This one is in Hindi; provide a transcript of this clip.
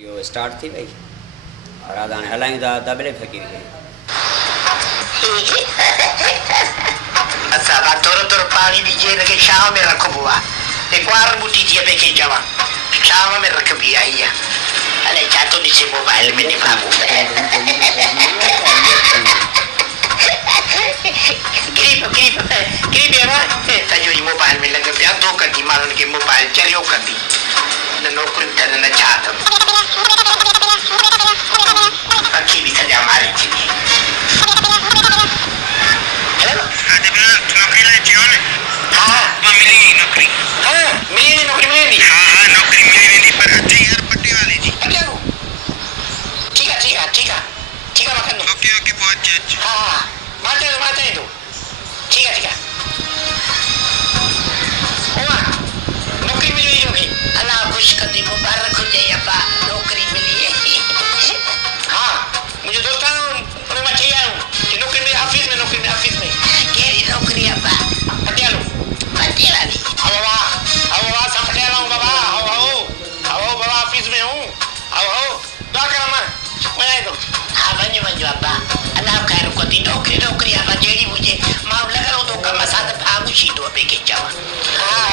इहो स्टार्ट थी वई और आज हाणे हलायूं था दॿले फकीर खे। असां बा थोरो थोरो पाणी ॾिजे हिनखे छांव में रखिबो आहे। हिकु ॿूटी जीअं पई खे चवां छांव में रखिबी आहे इहा। अलाए छा थो ॾिसे मोबाइल में निभागो सॼो ॾींहुं मोबाइल में लॻो पिया थो कंदी माण्हुनि खे मोबाइल चरियो कंदी न नौकरियूं अथनि न छा अथनि अखी बि सॼा मारे छॾी। नौकरी लाइ चयो न? हा मिली वेंदी नौकरी। हाँ मिली वेंदी नौकरी मिली वेंदी। हाँ हाँ नौकरी मिली वेंदी पर अचे यार पटे वाले जी। पटियालो ठीक है ठीक है ठीक है ठीक है मखन ओके ओके पहुंच जा। हाँ मारते हैं तो ठीक है ओमा नौकरी मिली हुई होगी। अल्लाह खुश कर दी मुबारक हो जाए अब्बा नौकरी मिली है। हाँ मुझे दोस्त उन्हें मैं चाहिए हूँ कि नौकरी में ऑफिस में केरी नौकरी अब्बा पटियालो पटियाला आओ बाबा सब पटियाला हूँ बाबा आओ बाबा ऑफिस में हूँ आओ दुआ कर अम्मा वञे तो। हाँ वञो अब्बा अल्लाह खैर को दी नौकरी अब्बा जेड़ी मुझे मां लॻो तो कम सां त भाग शीदो पे के चवा। हाँ